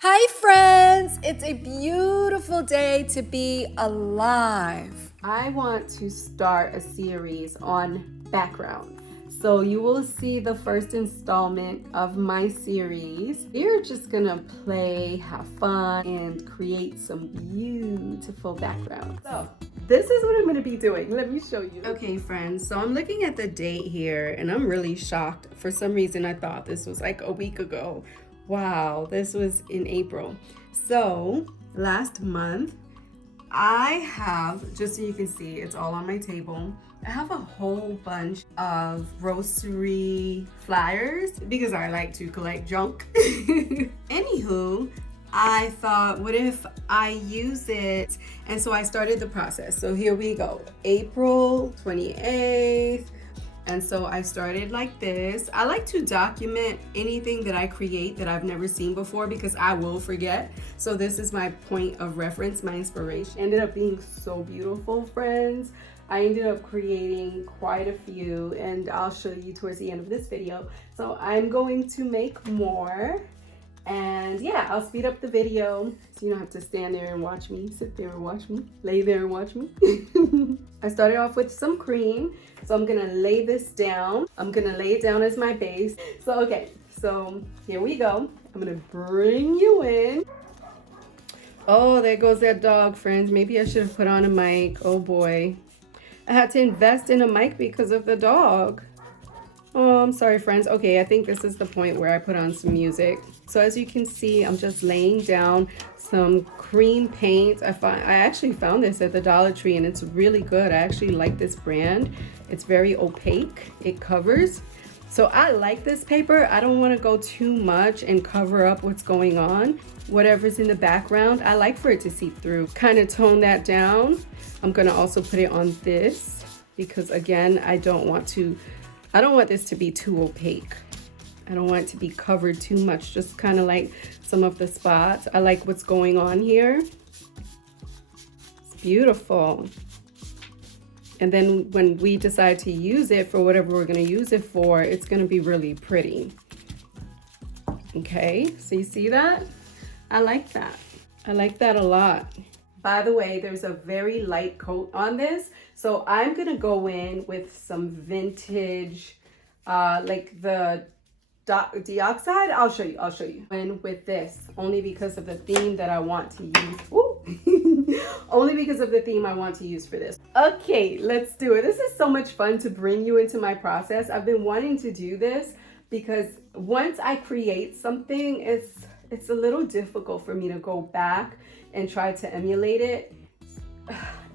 Hi friends! It's a beautiful day to be alive. I want to start a series on backgrounds. So you will see the first installment of my series. We're just gonna play, have fun, and create some beautiful backgrounds. So this is what I'm gonna be doing. Let me show you. Okay friends, so I'm looking at the date here and I'm really shocked. For some reason I thought this was like a week ago. Wow, this was in April. So last month, I have, just so you can see, it's all on my table. I have a whole bunch of grocery flyers because I like to collect junk. Anywho, I thought, what if I use it? And so I started the process. So here we go, April 28th. And so I started like this. I like to document anything that I create that I've never seen before because I will forget. So this is my point of reference, my inspiration. Ended up being so beautiful, friends. I ended up creating quite a few and I'll show you towards the end of this video. So I'm going to make more. And yeah, I'll speed up the video so you don't have to stand there and watch me, sit there and watch me, lay there and watch me. I started off with some cream. So I'm gonna lay this down. I'm gonna lay it down as my base. So, okay, so here we go. I'm gonna bring you in. Oh, there goes that dog, friends. Maybe I should have put on a mic. Oh boy. I had to invest in a mic because of the dog. Oh, I'm sorry, friends. Okay, I think this is the point where I put on some music. So as you can see, I'm just laying down some cream paint. I actually found this at the Dollar Tree and it's really good. I actually like this brand. It's very opaque. It covers. So I like this paper. I don't want to go too much and cover up what's going on. Whatever's in the background, I like for it to see through. Kind of tone that down. I'm going to also put it on this because again, I don't want this to be too opaque. I don't want it to be covered too much, just kind of like some of the spots. I like what's going on here. It's beautiful. And then when we decide to use it for whatever we're going to use it for, it's going to be really pretty. Okay, so you see that? I like that. I like that a lot. By the way, there's a very light coat on this. So I'm going to go in with some vintage, like the dioxide. I'll show you. And with this, only because of the theme that I want to use. Only because of the theme I want to use for this. Okay, let's do it. This is so much fun to bring you into my process. I've been wanting to do this because once I create something, it's a little difficult for me to go back and try to emulate it.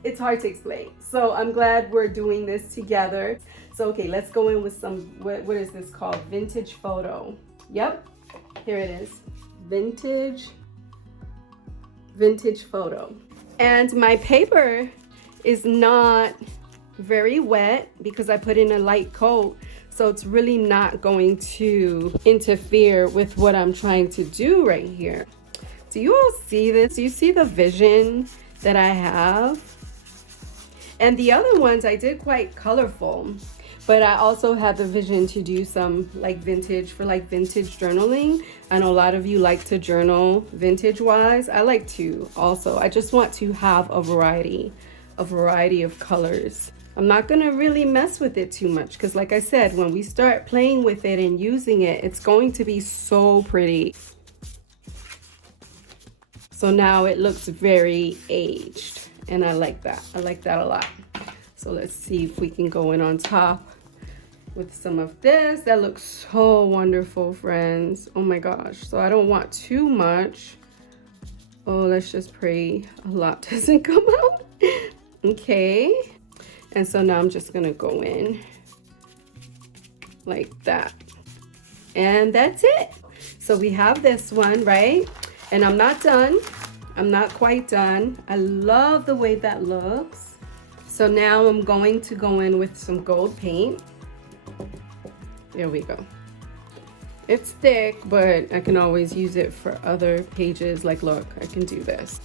It's hard to explain. So I'm glad we're doing this together. So okay, let's go in with some, what is this called? Vintage photo. Yep, here it is. Vintage photo. And my paper is not very wet because I put in a light coat. So it's really not going to interfere with what I'm trying to do right here. Do you all see this? Do you see the vision that I have? And the other ones I did quite colorful, but I also had the vision to do some like vintage journaling. I know a lot of you like to journal vintage wise. I like to also. I just want to have a variety of colors. I'm not gonna really mess with it too much because like I said, when we start playing with it and using it, it's going to be so pretty. So now it looks very aged. And I like that. I like that a lot. So let's see if we can go in on top with some of this. That looks so wonderful, friends. Oh my gosh. So I don't want too much. Oh, let's just pray a lot doesn't come out. Okay. And so now I'm just going to go in like that. And that's it. So we have this one, right? And I'm not done. I'm not quite done. I love the way that looks. So now I'm going to go in with some gold paint. There we go. It's thick, but I can always use it for other pages. Like, look, I can do this.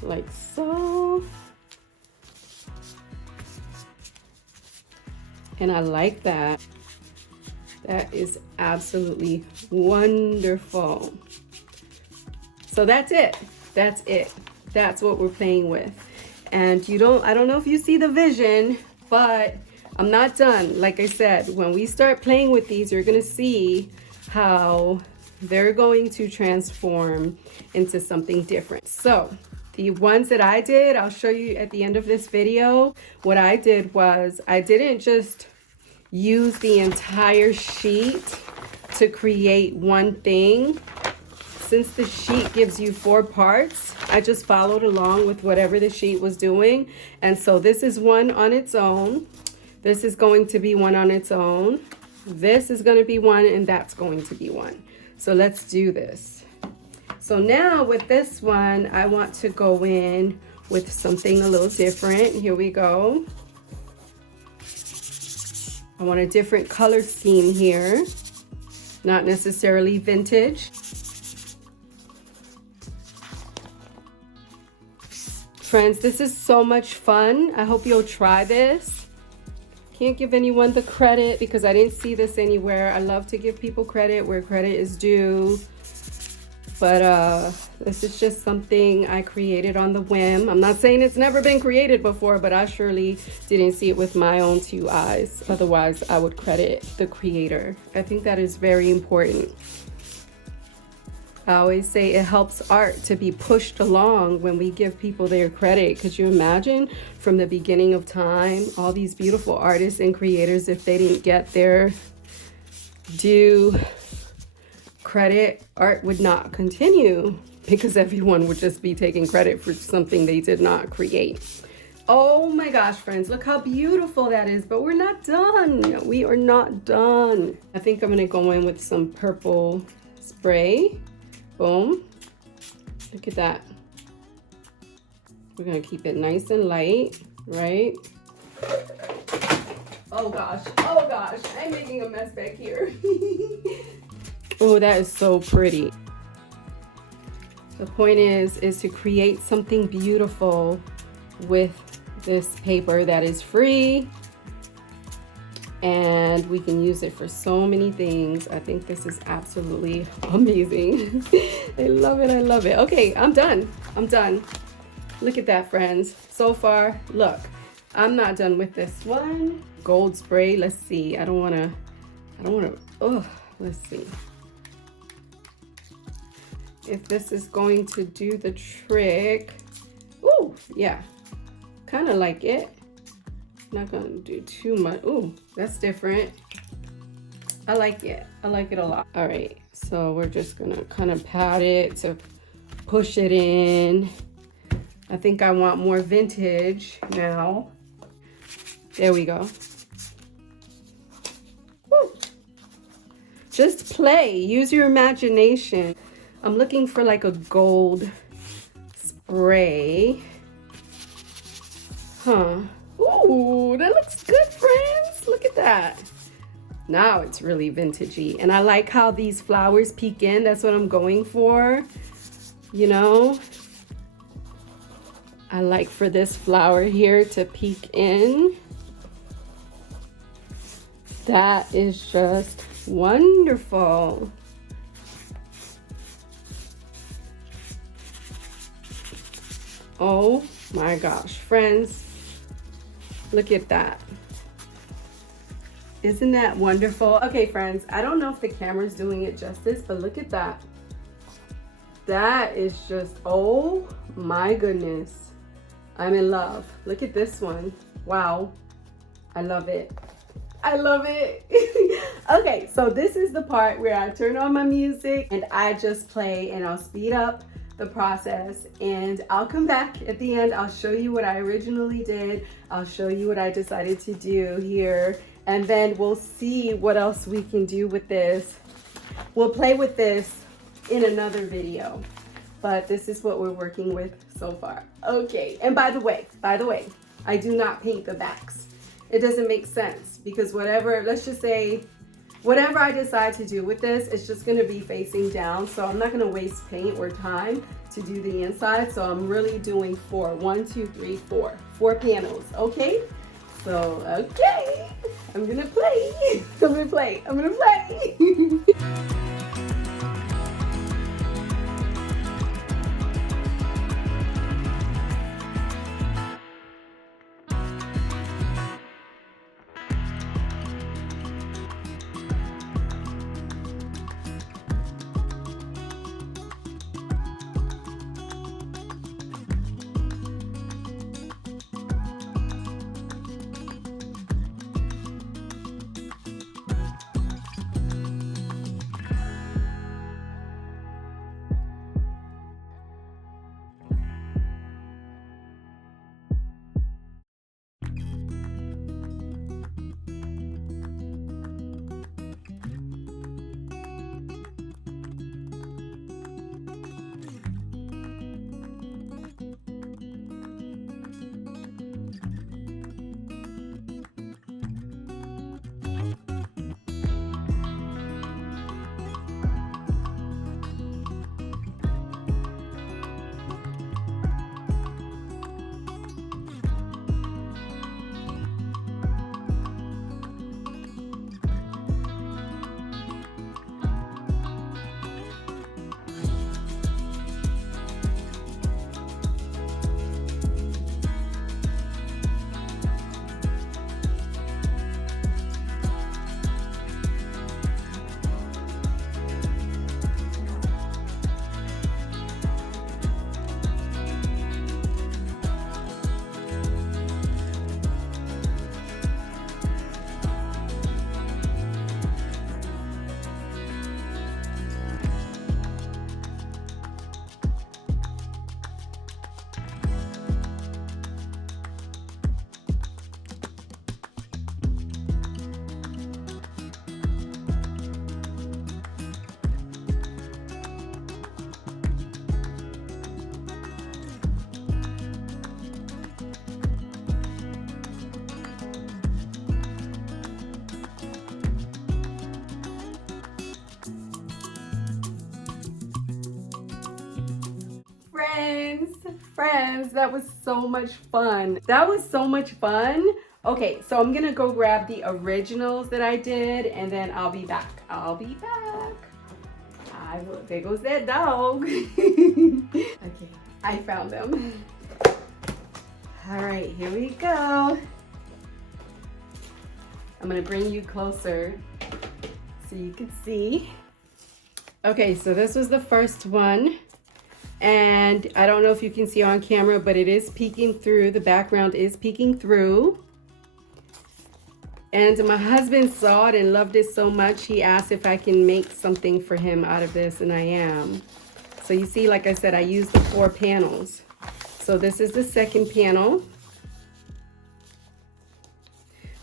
Like so. And I like that. That is absolutely wonderful. So that's it. That's it. That's what we're playing with. And I don't know if you see the vision, but I'm not done. Like I said, when we start playing with these, you're gonna see how they're going to transform into something different. So the ones that I did, I'll show you at the end of this video. What I did was I didn't just use the entire sheet to create one thing. Since the sheet gives you 4 parts, I just followed along with whatever the sheet was doing. And so this is one on its own. This is going to be one on its own. This is going to be one, and that's going to be one. So let's do this. So now with this one, I want to go in with something a little different. Here we go. I want a different color scheme here, not necessarily vintage. Friends, this is so much fun. I hope you'll try this. Can't give anyone the credit because I didn't see this anywhere. I love to give people credit where credit is due. But this is just something I created on the whim. I'm not saying it's never been created before, but I surely didn't see it with my own 2 eyes. Otherwise, I would credit the creator. I think that is very important. I always say it helps art to be pushed along when we give people their credit. Could you imagine from the beginning of time, all these beautiful artists and creators, if they didn't get their due credit, art would not continue because everyone would just be taking credit for something they did not create. Oh my gosh, friends, look how beautiful that is, but we're not done. We are not done. I think I'm gonna go in with some purple spray. Boom. Look at that. We're gonna keep it nice and light, right? Oh gosh, I'm making a mess back here. Oh, that is so pretty. The point is to create something beautiful with this paper that is free, and we can use it for so many things. I think this is absolutely amazing. I love it, I love it. Okay, I'm done. Look at that, friends. So far, look, I'm not done with this one. Gold spray, let's see. I don't wanna, let's see. If this is going to do the trick. Ooh, yeah, kind of like it. Not gonna do too much. Ooh, that's different. I like it. I like it a lot. All right, so we're just gonna kind of pat it to push it in. I think I want more vintage now. There we go. Woo. Just play, use your imagination. I'm looking for like a gold spray. Huh. Ooh, that looks good, friends. Look at that. Now it's really vintagey. And I like how these flowers peek in. That's what I'm going for. You know? I like for this flower here to peek in. That is just wonderful. Oh my gosh, friends, look at that. Isn't that wonderful? Okay, friends, I don't know if the camera's doing it justice, but look at that. That is just, oh my goodness. I'm in love. Look at this one. Wow. I love it. I love it. Okay, so this is the part where I turn on my music and I just play, and I'll speed up the process, and I'll come back at the end. I'll show you what I originally did. I'll show you what I decided to do here, and then we'll see what else we can do with this. We'll play with this in another video, but this is what we're working with so far. Okay, and by the way, I do not paint the backs. It doesn't make sense because whatever, let's just say, whatever I decide to do with this, it's just gonna be facing down. So I'm not gonna waste paint or time to do the inside. So I'm really doing 4 panels, okay? So, okay. I'm gonna play. I'm gonna play. I'm gonna play. Friends, that was so much fun. That was so much fun. Okay, so I'm gonna go grab the originals that I did and then I'll be back. There goes that dog. Okay, I found them. All right, here we go. I'm gonna bring you closer so you can see. Okay, so this was the first one. And I don't know if you can see on camera, but it is peeking through. The background is peeking through. And my husband saw it and loved it so much, he asked if I can make something for him out of this, and I am. So you see, like I said, I used the 4 panels. So this is the second panel.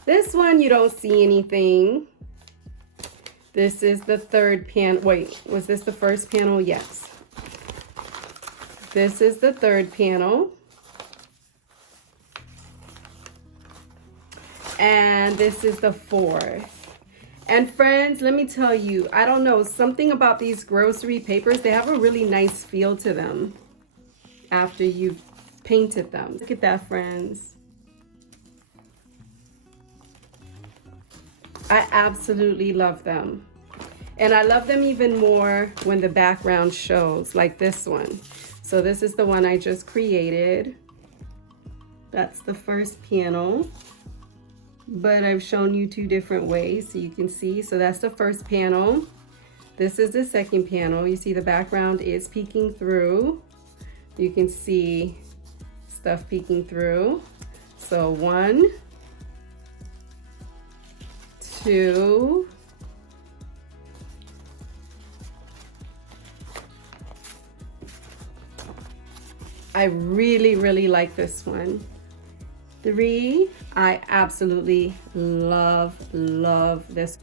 This one, you don't see anything. This is the third panel. Wait, was this the first panel? Yes. This is the third panel. And this is the fourth. And friends, let me tell you, I don't know, something about these grocery papers, they have a really nice feel to them after you've painted them. Look at that, friends. I absolutely love them. And I love them even more when the background shows, like this one. So this is the one I just created. That's the first panel, but I've shown you 2 different ways so you can see. So that's the first panel. This is the second panel. You see the background is peeking through. You can see stuff peeking through. So 1, 2, I really like this one. 3, I absolutely love this.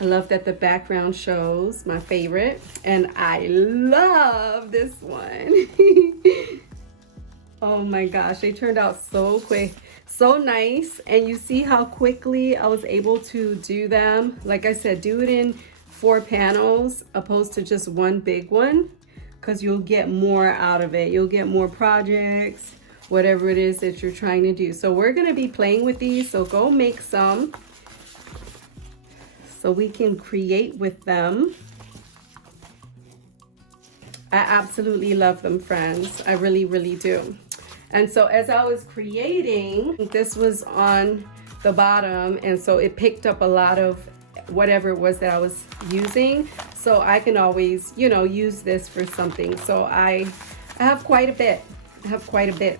I love that the background shows, my favorite. And I love this one. Oh my gosh, they turned out so quick, so nice. And you see how quickly I was able to do them. Like I said, do it in 4 panels opposed to just one big one, because you'll get more out of it. You'll get more projects, whatever it is that you're trying to do. So we're gonna be playing with these, so go make some. so we can create with them. I absolutely love them, friends. I really, really do. And so as I was creating, this was on the bottom, and so it picked up a lot of whatever it was that I was using. So I can always, you know, use this for something. So I have quite a bit. I have quite a bit.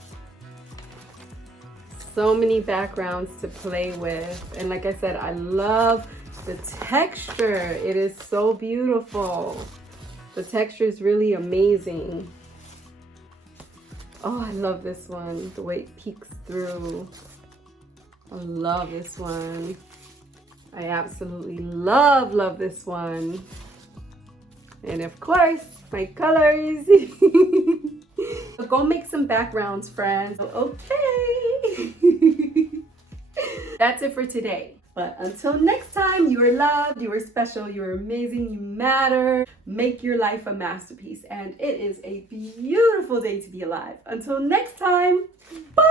So many backgrounds to play with. And like I said, I love the texture. It is so beautiful. The texture is really amazing. Oh, I love this one, the way it peeks through. I love this one. I absolutely love this one. And of course, my colors. Go make some backgrounds, friends. Okay. That's it for today. But until next time, you are loved, you are special, you are amazing, you matter. Make your life a masterpiece. And it is a beautiful day to be alive. Until next time, bye.